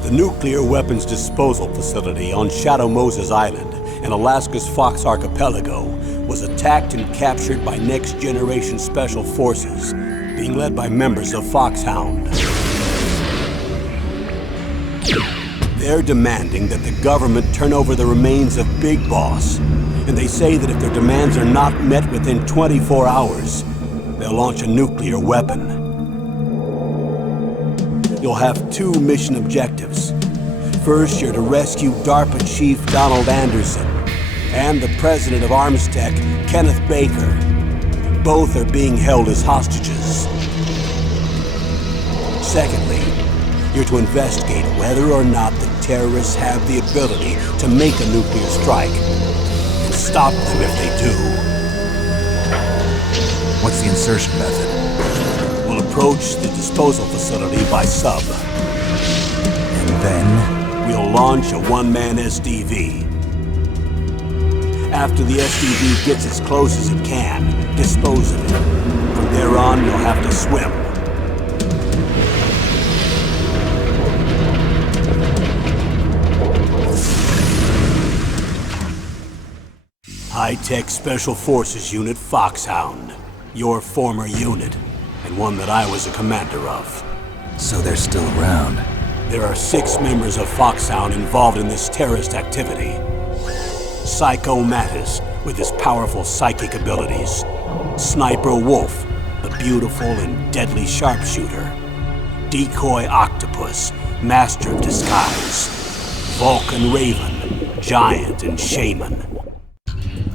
The nuclear weapons disposal facility on Shadow Moses Island in Alaska's Fox Archipelago was attacked and captured by next-generation special forces, being led by members of Foxhound. They're demanding that the government turn over the remains of Big Boss, and they say that if their demands are not met within 24 hours, they'll launch a nuclear weapon. You'll have two mission objectives. First, you're to rescue DARPA Chief Donald Anderson and the president of Armstech, Kenneth Baker. Both are being held as hostages. Secondly, you're to investigate whether or not the terrorists have the ability to make a nuclear strike and stop them if they do. What's the insertion method? We'll approach the disposal facility by sub. And then? We'll launch a one-man SDV. After the SDV gets as close as it can, dispose of it. From there on, you'll have to swim. High-Tech Special Forces Unit Foxhound. Your former unit, and one that I was a commander of. So they're still around. There are 6 members of Foxhound involved in this terrorist activity. Psycho Mattis, with his powerful psychic abilities. Sniper Wolf, the beautiful and deadly sharpshooter. Decoy Octopus, master of disguise. Vulcan Raven, giant and shaman.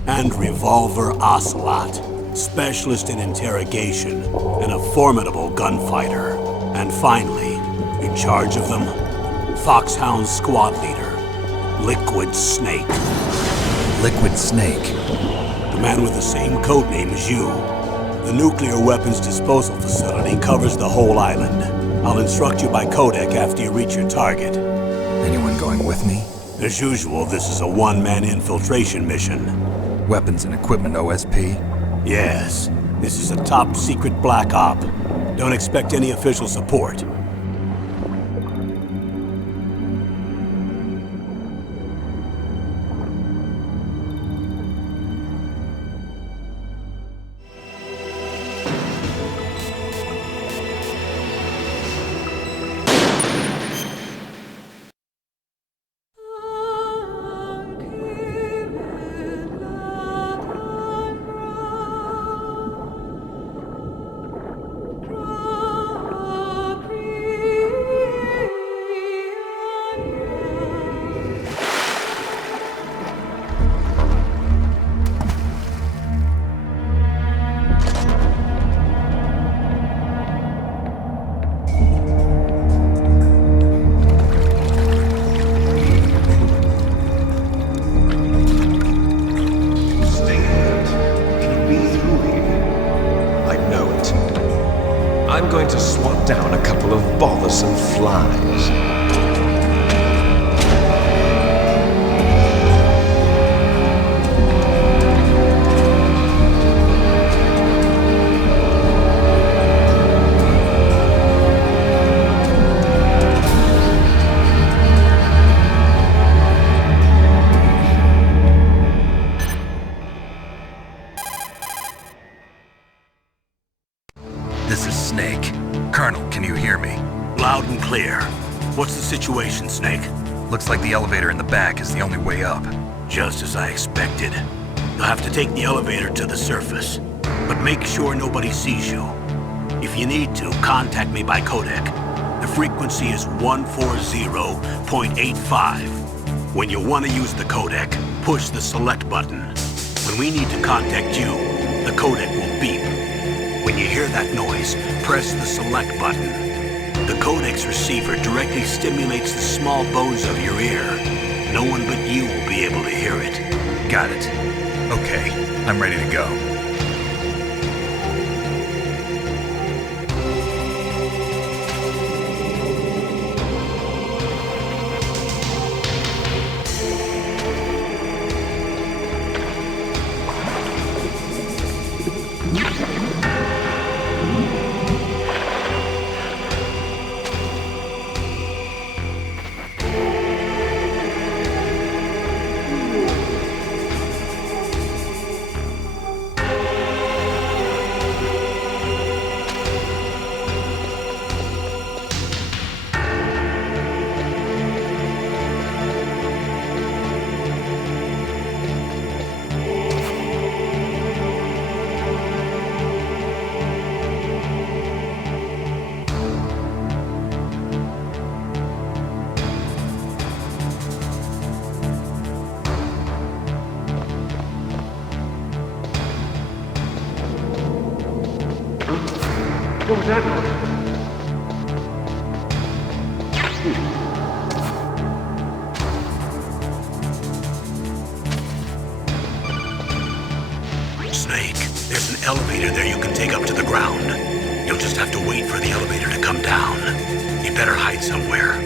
And Revolver Ocelot, specialist in interrogation and a formidable gunfighter. And finally, in charge of them, Foxhound's squad leader, Liquid Snake. Liquid Snake? The man with the same codename as you. The nuclear weapons disposal facility covers the whole island. I'll instruct you by codec after you reach your target. Anyone going with me? As usual, this is a one-man infiltration mission. Weapons and equipment OSP? Yes. This is a top-secret black op. Don't expect any official support. I'm going to swat down a couple of bothersome flies. This is Snake. Colonel, can you hear me? Loud and clear. What's the situation, Snake? Looks like the elevator in the back is the only way up. Just as I expected. You'll have to take the elevator to the surface. But make sure nobody sees you. If you need to, contact me by codec. The frequency is 140.85. When you want to use the codec, push the select button. When we need to contact you, The codec will beep. When you hear that noise, press the select button. The codec's receiver directly stimulates the small bones of your ear. No one but you will be able to hear it. Got it. Okay, I'm ready to go. What was that noise? Snake, there's an elevator there you can take up to the ground. You'll just have to wait for the elevator to come down. You better hide somewhere.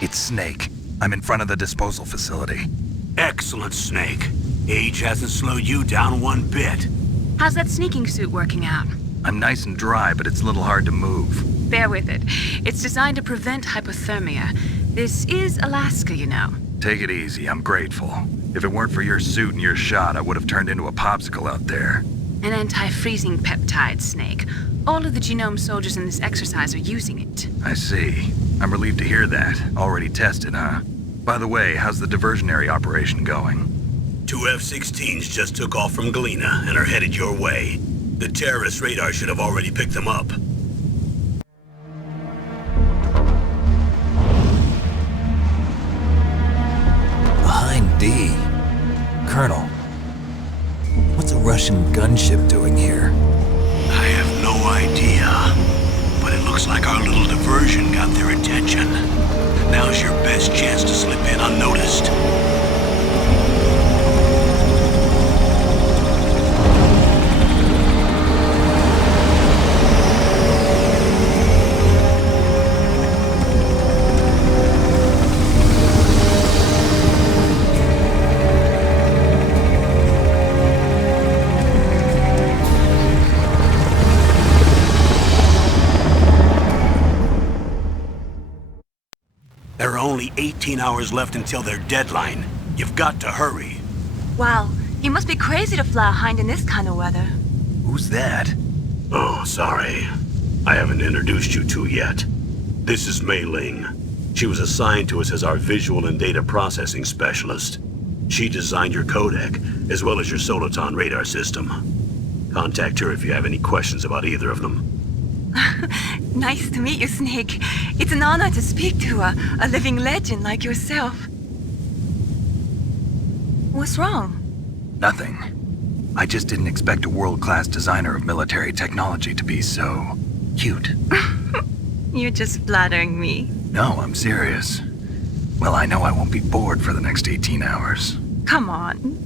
It's Snake. I'm in front of the disposal facility. Excellent, Snake. Age hasn't slowed you down one bit. How's that sneaking suit working out? I'm nice and dry, but it's a little hard to move. Bear with it. It's designed to prevent hypothermia. This is Alaska, you know. Take it easy, I'm grateful. If it weren't for your suit and your shot, I would have turned into a popsicle out there. An anti-freezing peptide, Snake. All of the genome soldiers in this exercise are using it. I see. I'm relieved to hear that. Already tested, huh? By the way, how's the diversionary operation going? Two F-16s just took off from Galena and are headed your way. The terrorist radar should have already picked them up. Behind D. Colonel, what's a Russian gunship doing here? I have no idea, but it looks like our little diversion got their attention. Now's your best chance to slip in unnoticed. There are only 18 hours left until their deadline. You've got to hurry. Wow, you must be crazy to fly a hind in this kind of weather. Who's that? Oh, sorry. I haven't introduced you to yet. This is Mei Ling. She was assigned to us as our visual and data processing specialist. She designed your codec, as well as your Soliton radar system. Contact her if you have any questions about either of them. Nice to meet you, Snake. It's an honor to speak to a living legend like yourself. What's wrong? Nothing. I just didn't expect a world-class designer of military technology to be so cute. You're just flattering me. No, I'm serious. Well, I know I won't be bored for the next 18 hours. Come on.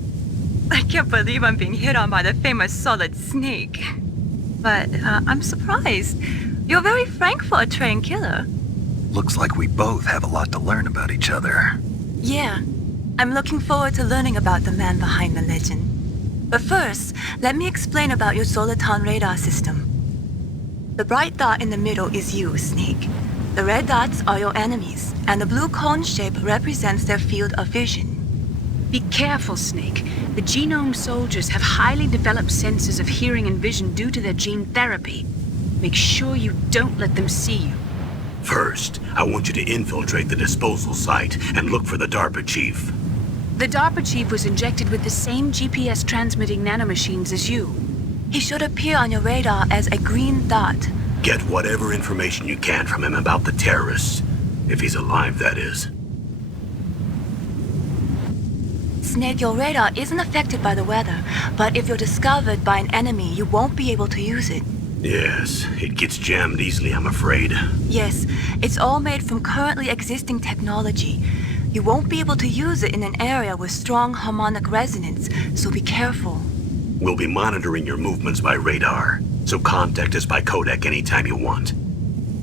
I can't believe I'm being hit on by the famous Solid Snake. But I'm surprised. You're very frank for a trained killer. Looks like we both have a lot to learn about each other. Yeah, I'm looking forward to learning about the man behind the legend. But first, let me explain about your Soliton radar system. The bright dot in the middle is you, Snake. The red dots are your enemies, and the blue cone shape represents their field of vision. Be careful, Snake. The genome soldiers have highly developed senses of hearing and vision due to their gene therapy. Make sure you don't let them see you. First, I want you to infiltrate the disposal site and look for the DARPA chief. The DARPA chief was injected with the same GPS transmitting nanomachines as you. He should appear on your radar as a green dot. Get whatever information you can from him about the terrorists. If he's alive, that is. Snake, your radar isn't affected by the weather, but if you're discovered by an enemy, you won't be able to use it. Yes, it gets jammed easily, I'm afraid. Yes, it's all made from currently existing technology. You won't be able to use it in an area with strong harmonic resonance, so be careful. We'll be monitoring your movements by radar, so contact us by codec anytime you want.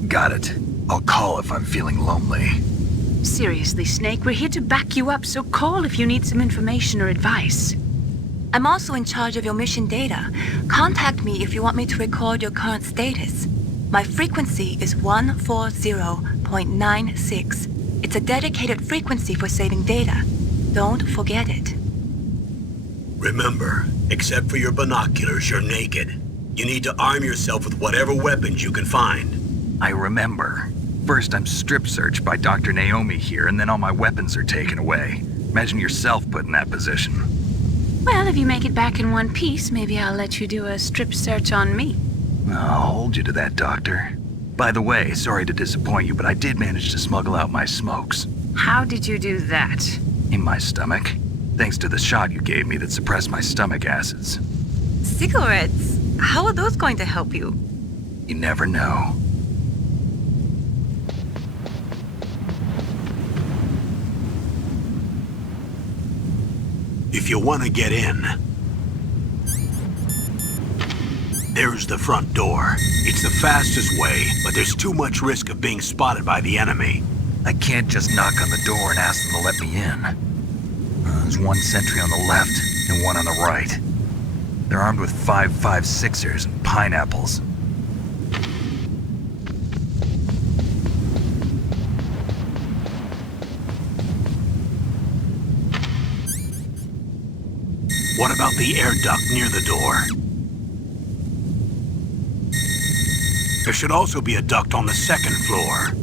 Got it. I'll call if I'm feeling lonely. Seriously, Snake, we're here to back you up, so call if you need some information or advice. I'm also in charge of your mission data. Contact me if you want me to record your current status. My frequency is 140.96. It's a dedicated frequency for saving data. Don't forget it. Remember, except for your binoculars, you're naked. You need to arm yourself with whatever weapons you can find. I remember. First, I'm strip searched by Dr. Naomi here, and then all my weapons are taken away. Imagine yourself put in that position. Well, if you make it back in one piece, maybe I'll let you do a strip search on me. I'll hold you to that, Doctor. By the way, sorry to disappoint you, but I did manage to smuggle out my smokes. How did you do that? In my stomach. Thanks to the shot you gave me that suppressed my stomach acids. Cigarettes? How are those going to help you? You never know. If you want to get in, there's the front door. It's the fastest way, but there's too much risk of being spotted by the enemy. I can't just knock on the door and ask them to let me in. There's one sentry on the left and one on the right. They're armed with 5.56ers and pineapples. What about the air duct near the door? There should also be a duct on the second floor.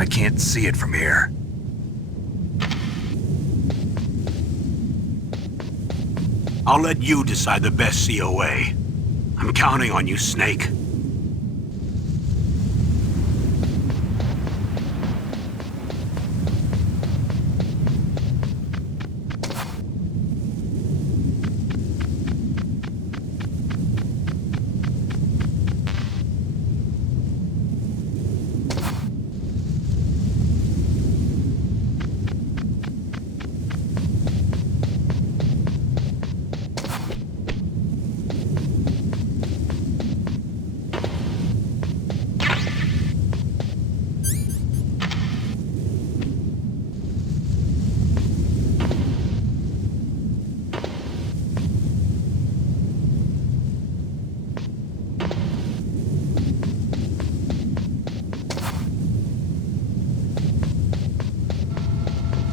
I can't see it from here. I'll let you decide the best COA. I'm counting on you, Snake.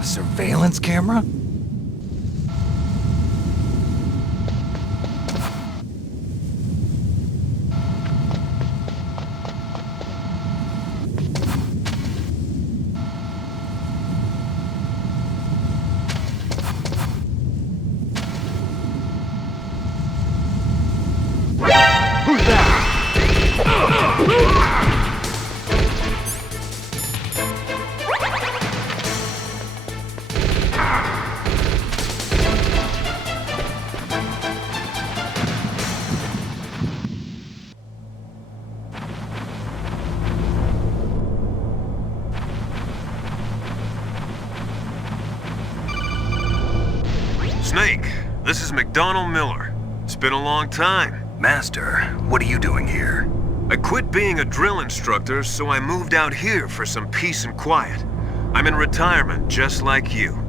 Surveillance camera? Who's that? Snake, this is McDonald Miller. It's been a long time. Master, what are you doing here? I quit being a drill instructor, so I moved out here for some peace and quiet. I'm in retirement, just like you.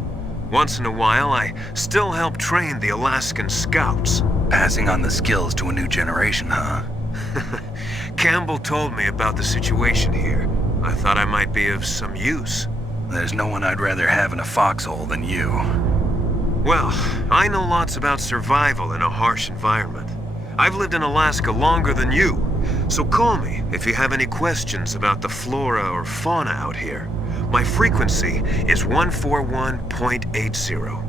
Once in a while, I still help train the Alaskan Scouts. Passing on the skills to a new generation, huh? Campbell told me about the situation here. I thought I might be of some use. There's no one I'd rather have in a foxhole than you. Well, I know lots about survival in a harsh environment. I've lived in Alaska longer than you, so call me if you have any questions about the flora or fauna out here. My frequency is 141.80.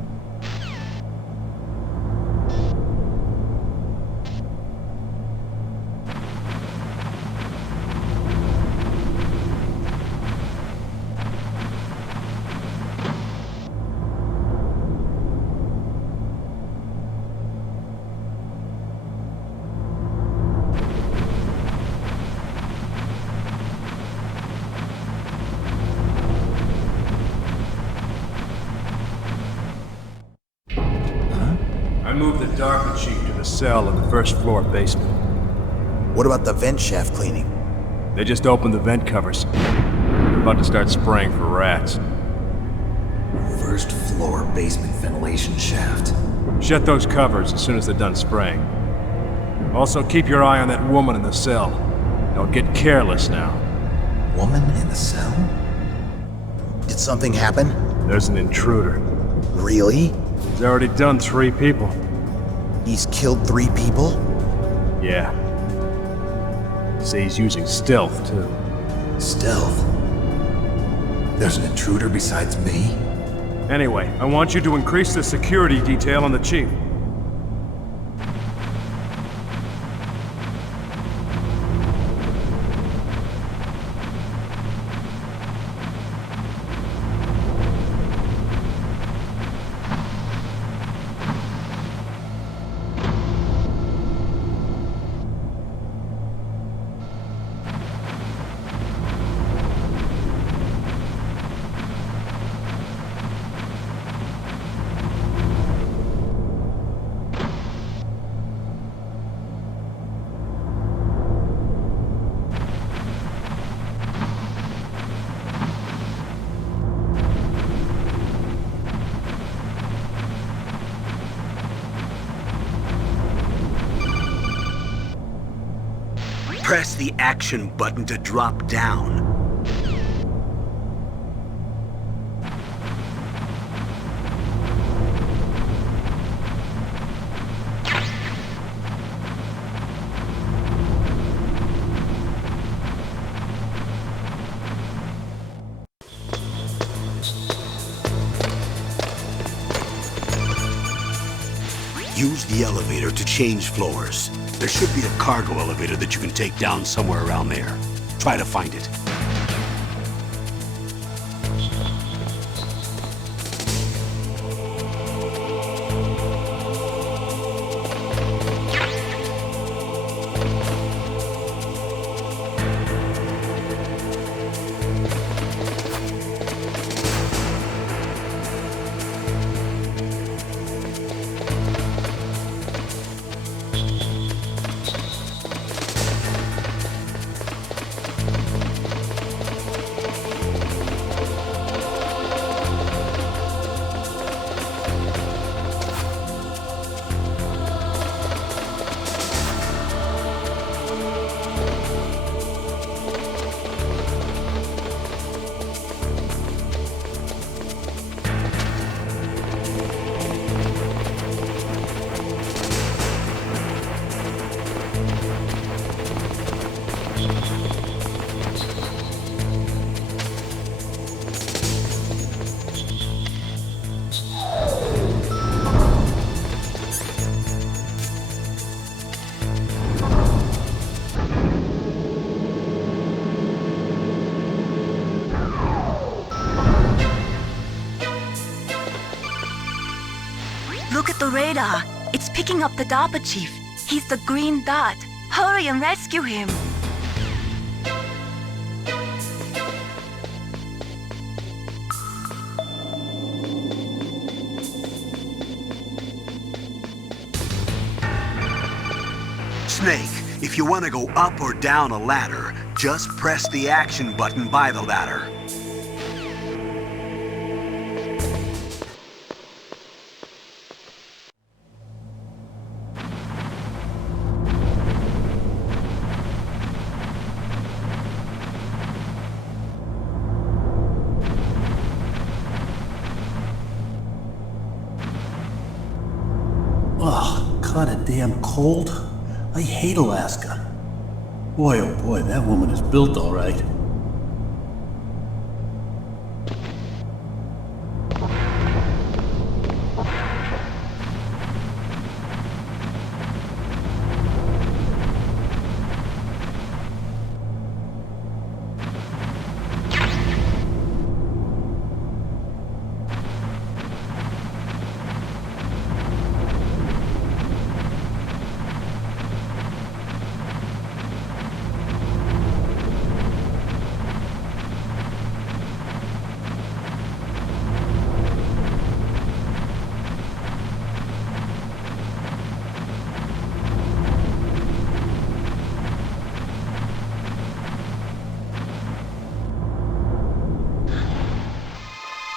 I moved the DARPA chief to the cell in the first floor basement. What about the vent shaft cleaning? They just opened the vent covers. They're about to start spraying for rats. First floor basement ventilation shaft. Shut those covers as soon as they're done spraying. Also, keep your eye on that woman in the cell. Don't get careless now. Woman in the cell? Did something happen? There's an intruder. Really? He's already done 3 people. He's killed 3 people? Yeah. Say he's using stealth, too. Stealth? There's an intruder besides me? Anyway, I want you to increase the security detail on the chief. Press the action button to drop down. the elevator to change floors. There should be a cargo elevator that you can take down somewhere around there. Try to find it. Look at the radar. It's picking up the DARPA chief. He's the green dot. Hurry and rescue him. Snake, if you want to go up or down a ladder, just press the action button by the ladder. Ugh, kinda damn cold. I hate Alaska. Boy, oh boy, that woman is built all right.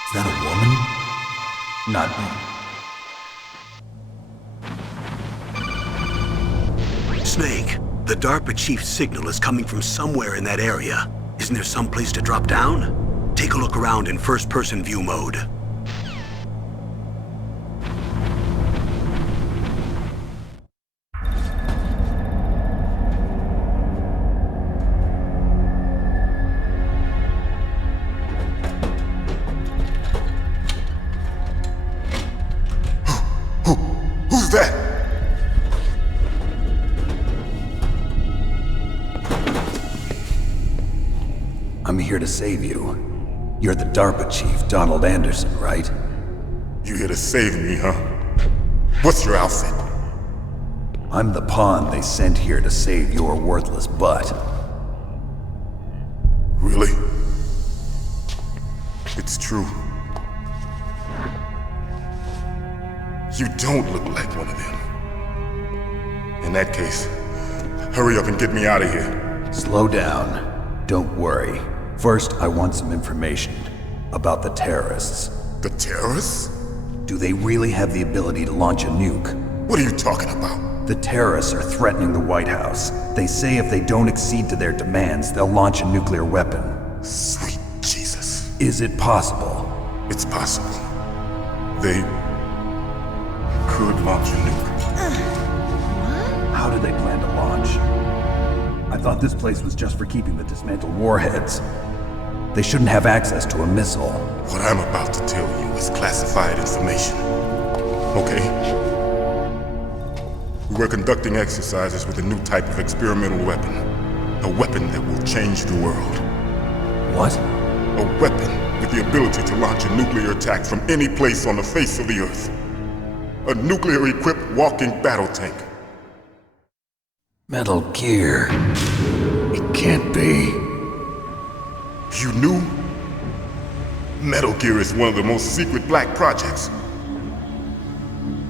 Is that a woman? Not me. Snake, the DARPA chief's signal is coming from somewhere in that area. Isn't there some place to drop down? Take a look around in first-person view mode. Who's that? I'm here to save you. You're the DARPA chief, Donald Anderson, right? You here to save me, huh? What's your outfit? I'm the pawn they sent here to save your worthless butt. Really? It's true. You don't look like one of them. In that case, hurry up and get me out of here. Slow down. Don't worry. First, I want some information about the terrorists. The terrorists? Do they really have the ability to launch a nuke? What are you talking about? The terrorists are threatening the White House. They say if they don't accede to their demands, they'll launch a nuclear weapon. Sweet Jesus. Is it possible? It's possible. They could launch a nuke. How do they plan to launch? I thought this place was just for keeping the dismantled warheads. They shouldn't have access to a missile. What I'm about to tell you is classified information. Okay? We were conducting exercises with a new type of experimental weapon. A weapon that will change the world. What? A weapon with the ability to launch a nuclear attack from any place on the face of the Earth. A nuclear-equipped walking battle tank. Metal Gear. It can't be. You knew? Metal Gear is one of the most secret black projects.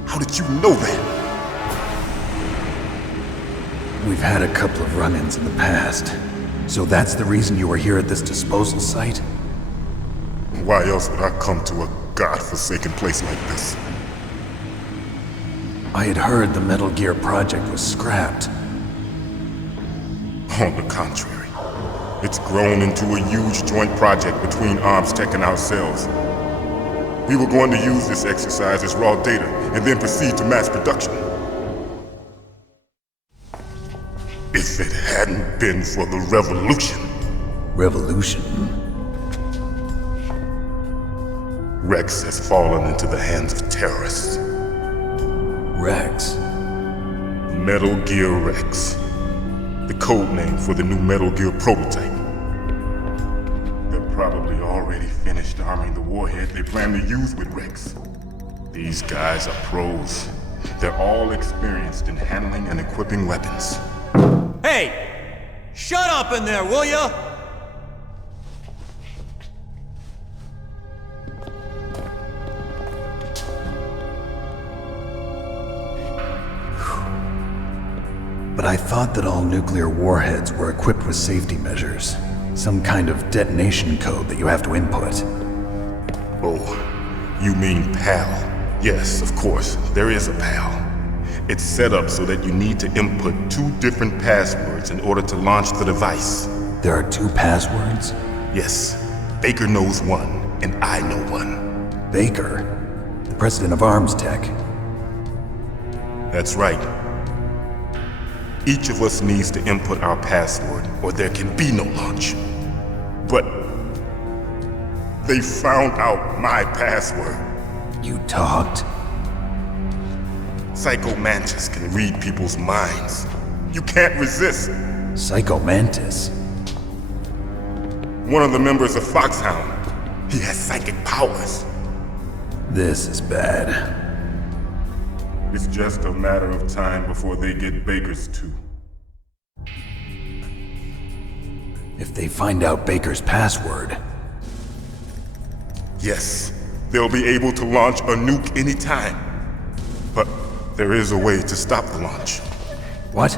How did you know that? We've had a couple of run-ins in the past. So that's the reason you were here at this disposal site? Why else would I come to a godforsaken place like this? I had heard the Metal Gear project was scrapped. On the contrary, it's grown into a huge joint project between ArmsTech and ourselves. We were going to use this exercise as raw data and then proceed to mass production. If it hadn't been for the revolution. Revolution? Rex has fallen into the hands of terrorists. Rex? Metal Gear Rex. The code name for the new Metal Gear prototype. They're probably already finished arming the warhead they plan to use with Rex. These guys are pros. They're all experienced in handling and equipping weapons. Hey! Shut up in there, will ya? But I thought that all nuclear warheads were equipped with safety measures. Some kind of detonation code that you have to input. Oh, you mean PAL? Yes, of course, there is a PAL. It's set up so that you need to input 2 different passwords in order to launch the device. There are 2 passwords? Yes. Baker knows one, and I know one. Baker? The president of ArmsTech? That's right. Each of us needs to input our password, or there can be no launch. But they found out my password. You talked? Psycho Mantis can read people's minds. You can't resist. Psycho Mantis? One of the members of Foxhound. He has psychic powers. This is bad. It's just a matter of time before they get Baker's too. If they find out Baker's password... Yes, they'll be able to launch a nuke anytime. But there is a way to stop the launch. What?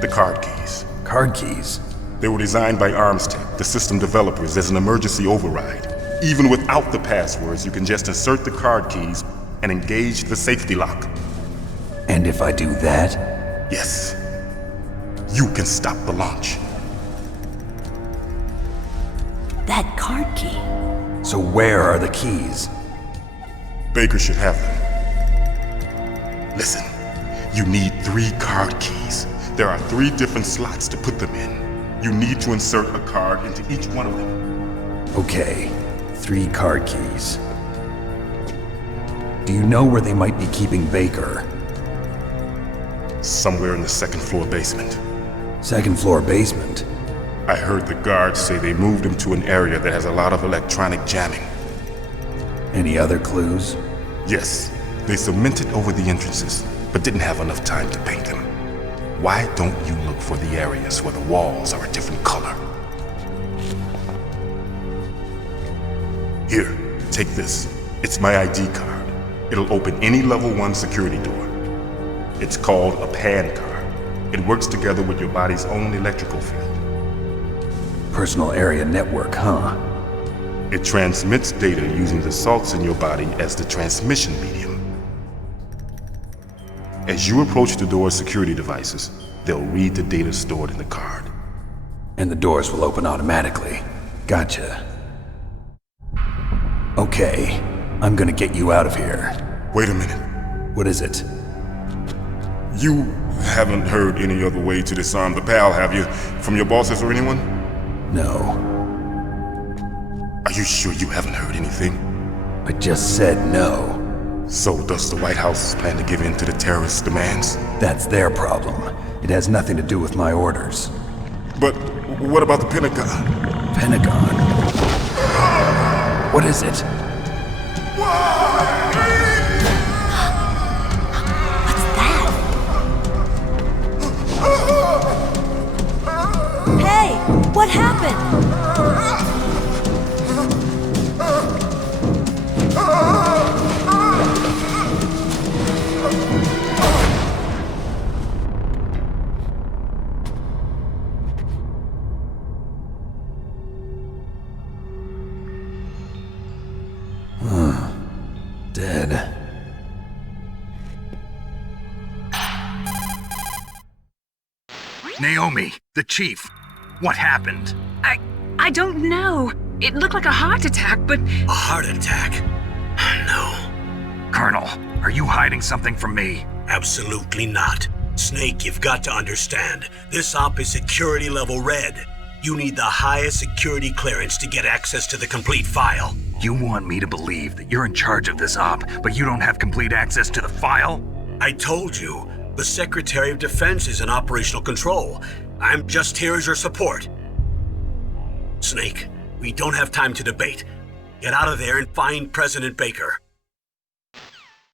The card keys. Card keys? They were designed by ArmsTech, the system developers, as an emergency override. Even without the passwords, you can just insert the card keys and engage the safety lock. And if I do that? Yes. You can stop the launch. That card key. So where are the keys? Baker should have them. Listen, you need 3 card keys. There are 3 different slots to put them in. You need to insert a card into each one of them. Okay, 3 card keys. Do you know where they might be keeping Baker? Somewhere in the 2nd floor basement. 2nd floor basement? I heard the guards say they moved him to an area that has a lot of electronic jamming. Any other clues? Yes, they cemented over the entrances, but didn't have enough time to paint them. Why don't you look for the areas where the walls are a different color? Here, take this. It's my ID card. It'll open any level 1 security door. It's called a PAN card. It works together with your body's own electrical field. Personal area network, huh? It transmits data using the salts in your body as the transmission medium. As you approach the door's security devices, they'll read the data stored in the card. And the doors will open automatically. Gotcha. Okay, I'm gonna get you out of here. Wait a minute. What is it? You haven't heard any other way to disarm the PAL, have you? From your bosses or anyone? No. Are you sure you haven't heard anything? I just said no. So does the White House plan to give in to the terrorists' demands? That's their problem. It has nothing to do with my orders. But what about the Pentagon? Pentagon? What is it? What's that? Hey, what happened? Dead. Naomi, the chief. What happened? I don't know. It looked like a heart attack, but... A heart attack? No. Colonel, are you hiding something from me? Absolutely not. Snake, you've got to understand. This op is security level red. You need the highest security clearance to get access to the complete file. You want me to believe that you're in charge of this op, but you don't have complete access to the file? I told you, the Secretary of Defense is in operational control. I'm just here as your support. Snake, we don't have time to debate. Get out of there and find President Baker.